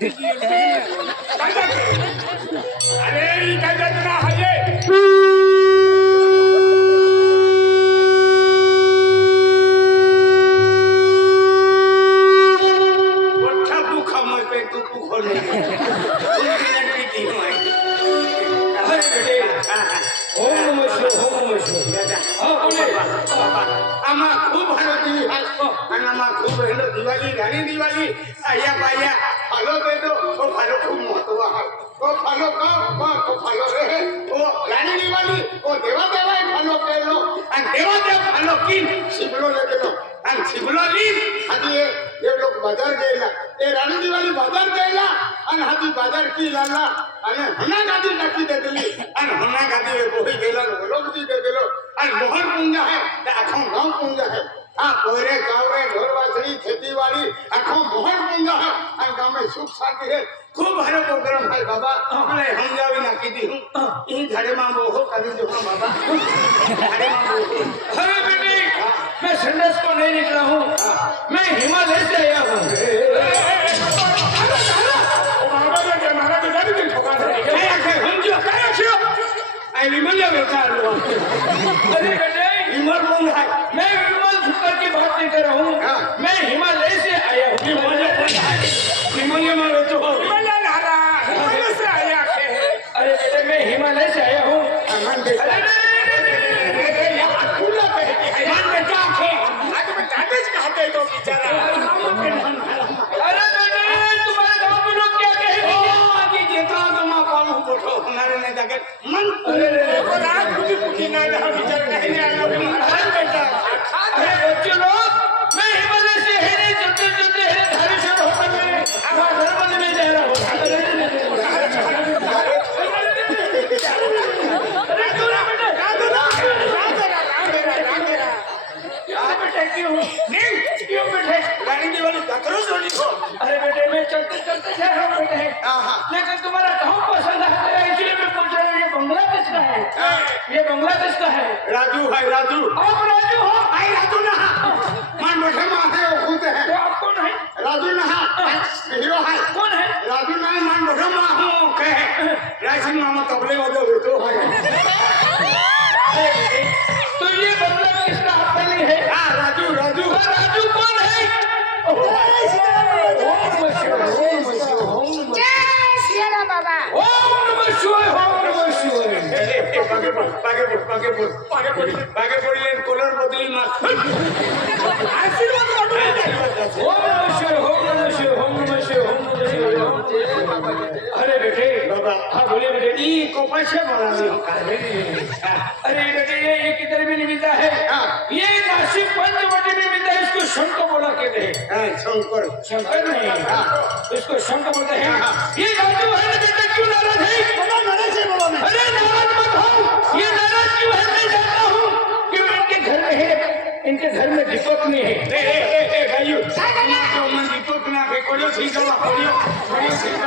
काय जाते? अरे ही આમાં ખૂબ હાલો દીવી હાલો અને આમાં ખૂબ હેલો દિવાળી ઘણી દિવાળી. આયા પાયા હાલો બેટો તો હાલો ખૂબ મહત્વ ઓ ફાલો કો કો ફાલો રે ઓ રાણી દિવાળી. ઓ દેવા દેવાય ફાલો પહેલો. અને દેવા દેવ ફાલો કિન શિબલો લેગેલો. અને શિબલો લીન હજી એ એ બજાર ગયેલા. એ રાણી દિવાળી બજાર ગયેલા. અને હજી બજાર કી લાલા. અને હના ગાદી નાખી દેલી અને હના ગાદી એ બોહી ગયેલા બોલો ઓલો બધી દે ગયેલો અને મોહન પૂંજા હે. તે આખો ગામ પૂંજા હે આ કોરે ગાવરે ઢોરવાસળી ખેતીવાડી આખો મોહન પૂંજા હે અને ગામે સુખ શાંતિ હે ખૂબ હારો પ્રોગ્રામ ભાઈ બાબા મને સમજાવી નાખી દી હું ઈ ધાડેમાં મોહો કરી દો હા બાબા ધાડેમાં મોહો अरे बेटे मैं संदेश को नहीं निकला हूँ मैं हिमालय से आया हूँ महाराज महाराज जाते ते ठोका दे કઈ આખે સમજો કઈ આખ્યો આ વિમલ્ય વેચાર લો अरे 你们公开没有 है। ये बांग्लादेश का है। राजू भाई राजू। आप राजू हो भाई राजू ना। বাগে পড়িলেন কোলার বদলি না अरे बेटे बाबा हाँ बोले बेटे ये कोपाशे मारा अरे बेटे ये ये किधर भी नहीं मिलता है ये नासिक पंचवटी में मिलता है इसको शंकर बोला कहते हैं शंकर शंकर नहीं इसको शंकर बोलते हैं ये जादू है बेटे क्यों नाराज है बाबा नाराज है बाबा अरे नाराज इनके घर में दीपक नहीं है। ए ए ए ए तो दीपक ना के ठीक ठीक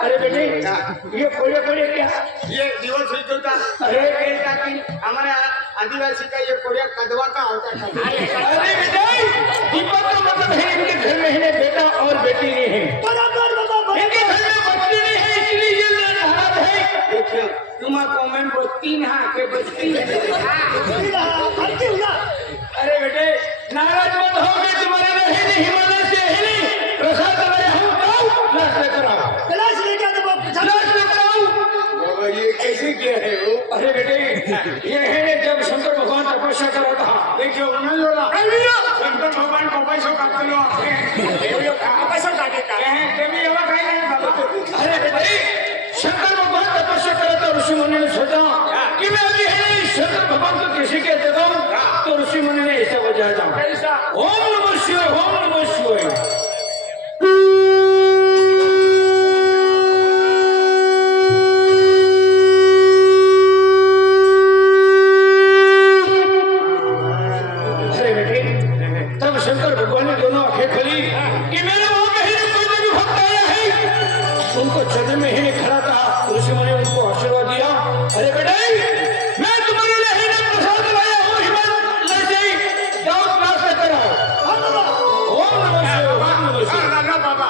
अरे बेटे ये कोड़ियो क्या? ये दिवस ठीक होता अरे कहता कि हमारे आदिवासी का ये कोड़िया कदवा का होता है अरे बेटे दीपक का मतलब है इनके घर में है बेटा और बेटी नहीं है। बराबर बाबा इनके घर में बच्ची देखियो तुम्हारा कमेंट बस्ती ना के बस्ती अरे बेटे नाराज़ मत हो मैं तुम्हारे में है नहीं हिमालय से है नहीं प्रसाद लाया हूँ आओ लाश लेकर आओ लाश लेकर आओ बाबा ये कैसे किया है वो? अरे बेटे ये है जब शंकर भगवान तपस्या कर रहा था। देखियो उन्हें जो ला। शंकर भगवान को पैसों का किलो पैसों का के का है नहीं बाबा। अरे बेटे शंकर भगवान तपस्या कर रहा था ऋषि मुनि ने सोचा कि मैं अभी है नहीं शंकर भगवान को किसी के देता हूँ तो ऋषि मुनि ने ऐसा बजाया था ओम नमः शिवाय ओम नमः शिवाय। बाबा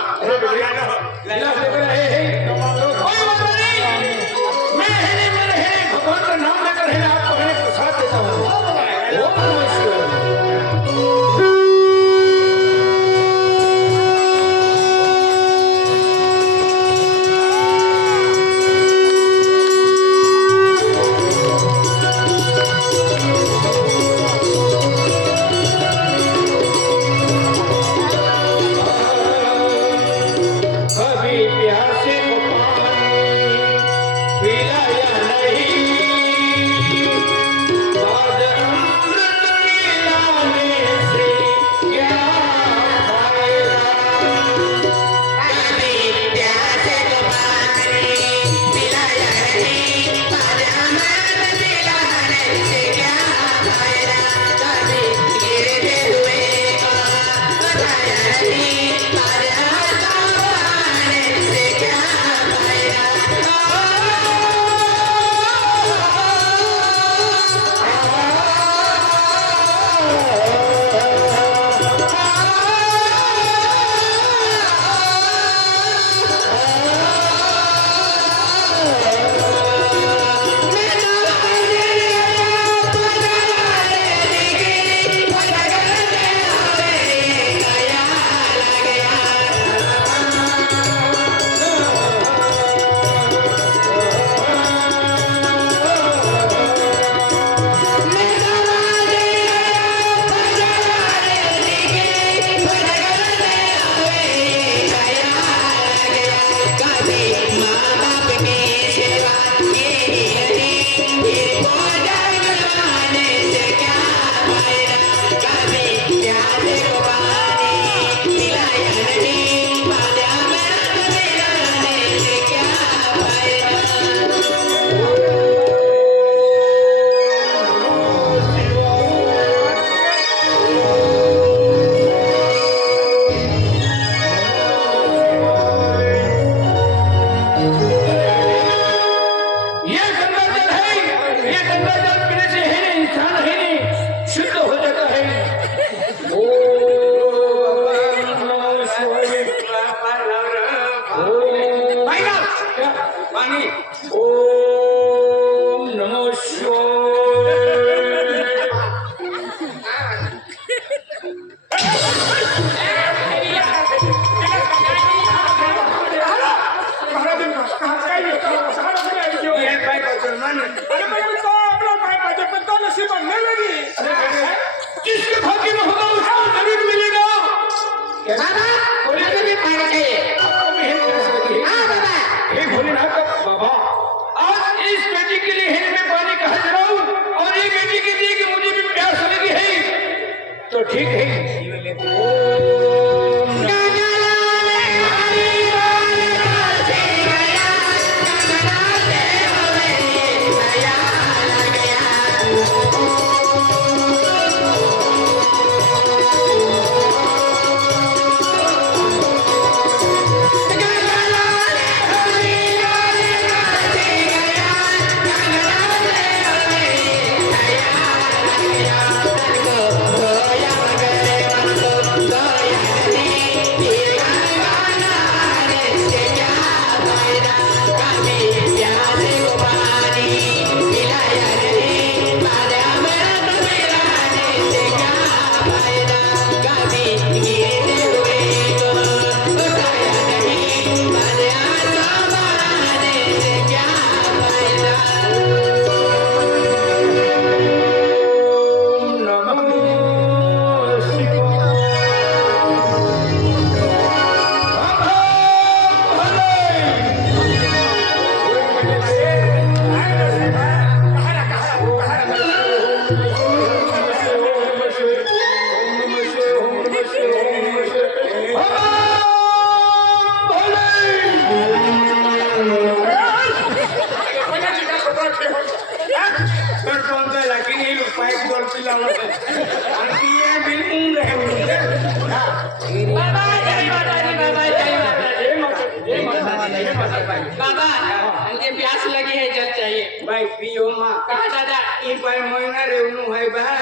કહા એ ઈ કોઈ મોઈના રેવનું હોય બા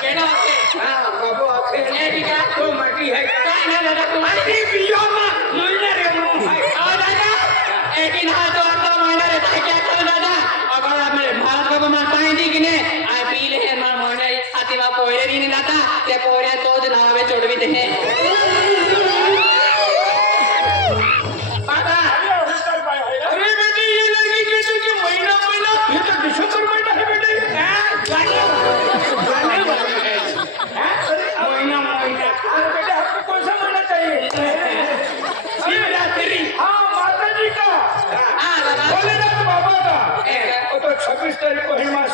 કેનો હા બાબો આપે. ને બીજા તો મટી હે. ના દાદા તું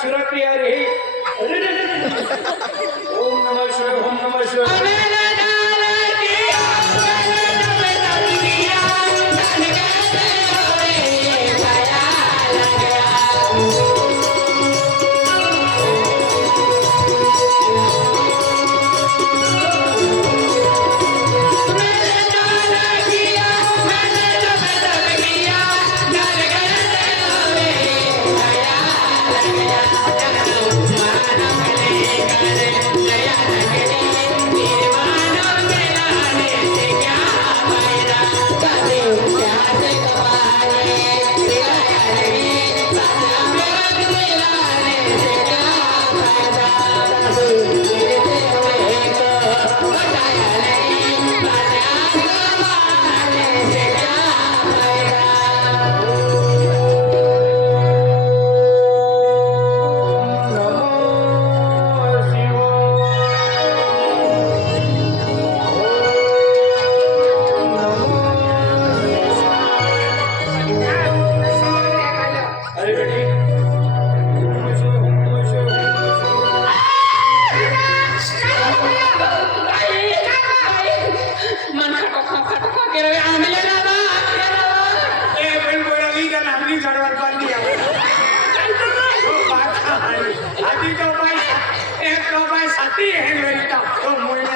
ಸುರಪ್ರಿಯ ರೀ ती हे तो मुळे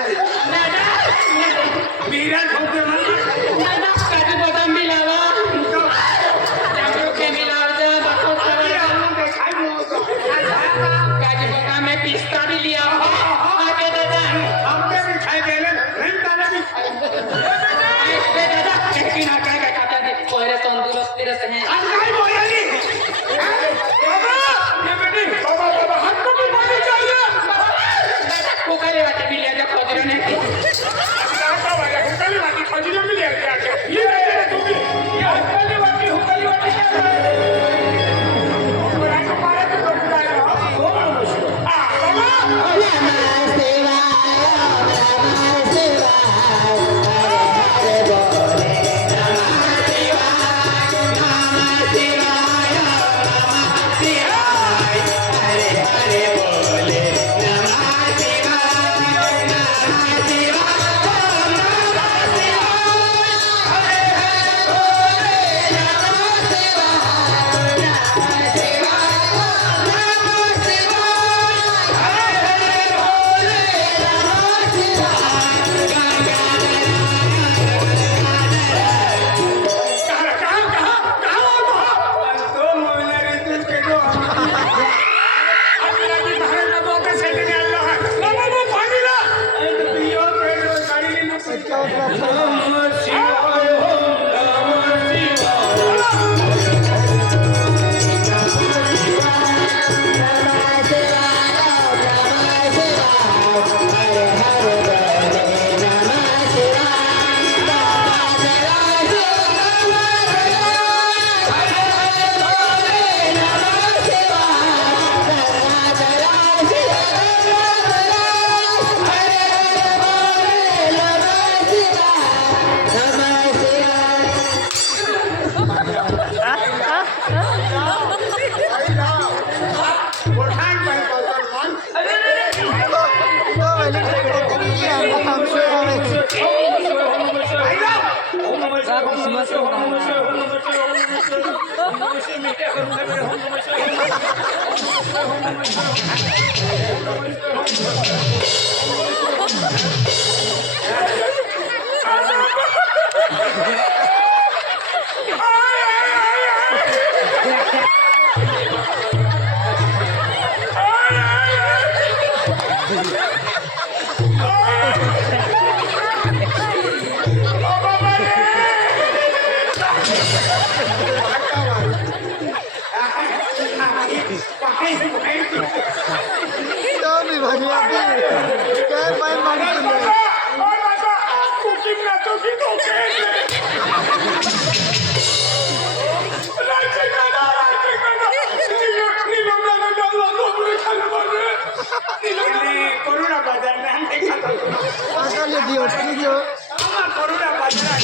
Acabaram. Tommy, buddy, I did. Can't find money in there. আসলে দিও দিও আমার করুণা বাজার